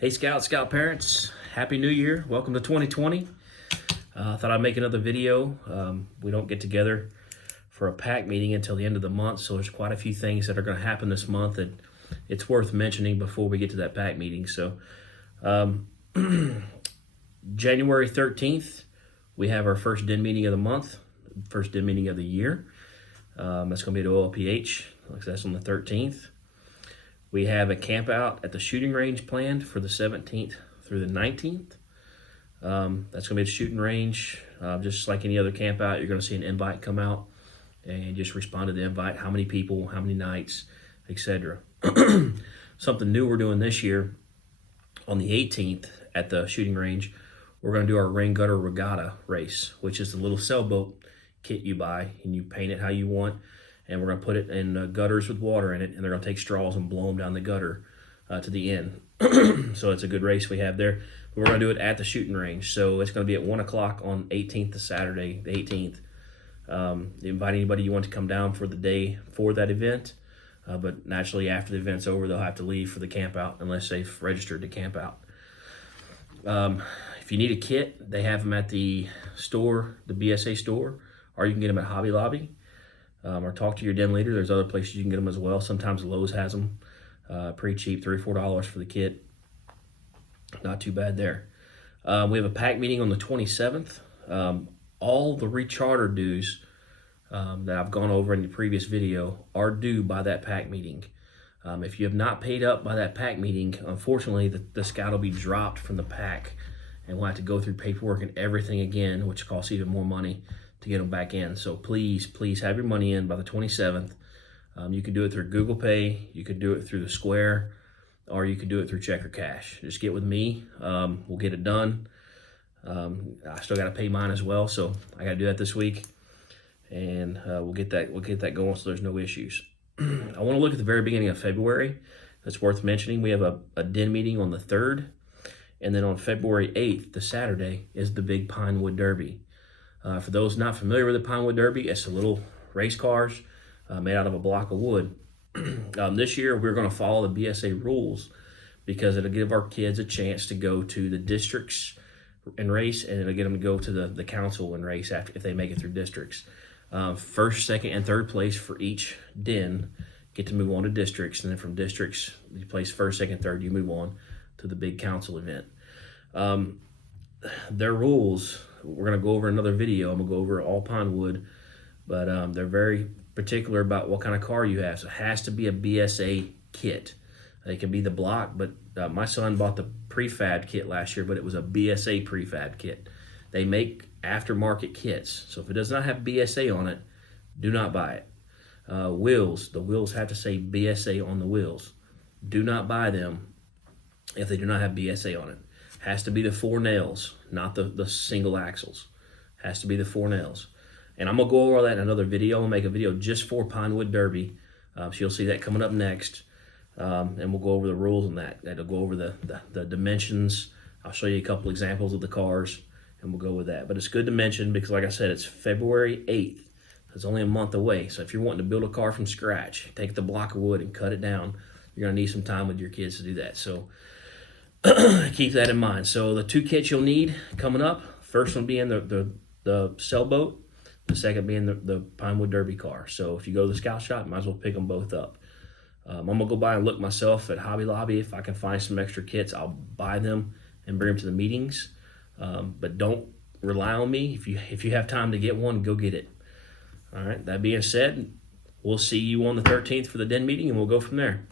Hey Scout parents, Happy New Year. Welcome to 2020. Thought I'd make another video. We don't get together for a pack meeting until the end of the month, so there's quite a few things that are going to happen this month that it's worth mentioning before we get to that pack meeting. So January 13th, we have our first den meeting of the month, first den meeting of the year. That's going to be at OLPH, like that's on the 13th. We have a camp out at the shooting range planned for the 17th through the 19th. That's going to be a shooting range. Just like any other camp out, you're going to see an invite come out and just respond to the invite, how many people, how many nights, etc. Something new we're doing this year on the 18th at the shooting range, we're going to do our rain gutter regatta race, which is the little sailboat kit you buy and you paint it how you want. And we're going to put it in gutters with water in it, and they're going to take straws and blow them down the gutter to the end. So it's a good race we have there. But we're going to do it at the shooting range. So it's going to be at 1 o'clock on 18th to Saturday, the 18th. Invite anybody you want to come down for the day for that event. But naturally, after the event's over, they'll have to leave for the camp out unless they've registered to camp out. If you need a kit, they have them at the store, the BSA store, or you can get them at Hobby Lobby. Or talk to your den leader. There's other places you can get them as well. Sometimes Lowe's has them pretty cheap, $3 or $4 for the kit. Not too bad there. We have a pack meeting on the 27th. All the recharter dues that I've gone over in the previous video are due by that pack meeting. If you have not paid up by that pack meeting, unfortunately, the scout will be dropped from the pack, and we'll have to go through paperwork and everything again, which costs even more money to get them back in. So please have your money in by the 27th. You can do it through Google Pay, you could do it through the Square, or you could do it through check or cash. Just get with me, we'll get it done. I still got to pay mine as well, so I got to do that this week, and we'll get that going so there's no issues. I want to look at the very beginning of February. That's worth mentioning. We have a den meeting on the 3rd, and then on February 8th, the Saturday, is the big Pinewood Derby. For those not familiar with the Pinewood Derby, it's the little race cars made out of a block of wood. This year, we're going to follow the BSA rules because it'll give our kids a chance to go to the districts and race, and it'll get them to go to the council and race if they make it through districts. First, second, and third place for each den get to move on to districts, and then from districts, you place first, second, third, you move on to the big council event. Their rules, we're going to go over another video. I'm going to go over all Pinewood, but they're very particular about what kind of car you have. So it has to be a BSA kit. It can be the block, but my son bought the prefab kit last year, but it was a BSA prefab kit. They make aftermarket kits. So if it does not have BSA on it, do not buy it. Wheels, the wheels have to say BSA on the wheels. Do not buy them if they do not have BSA on it. Has to be the 4 nails, not the single axles. Has to be the 4 nails. And I'm going to go over that in another video. I'll make a video just for Pinewood Derby. So you'll see that coming up next. And we'll go over the rules on that. It'll go over the dimensions. I'll show you a couple examples of the cars, and we'll go with that. But it's good to mention because, like I said, it's February 8th. It's only a month away. So if you're wanting to build a car from scratch, take the block of wood and cut it down. You're going to need some time with your kids to do that. So keep that in mind. So the 2 kits you'll need coming up, first one being the sailboat, the second being the Pinewood Derby car. So if you go to the scout shop, might as well pick them both up. I'm going to go by and look myself at Hobby Lobby. If I can find some extra kits, I'll buy them and bring them to the meetings. But don't rely on me. If you have time to get one, go get it. All right, that being said, we'll see you on the 13th for the den meeting, and we'll go from there.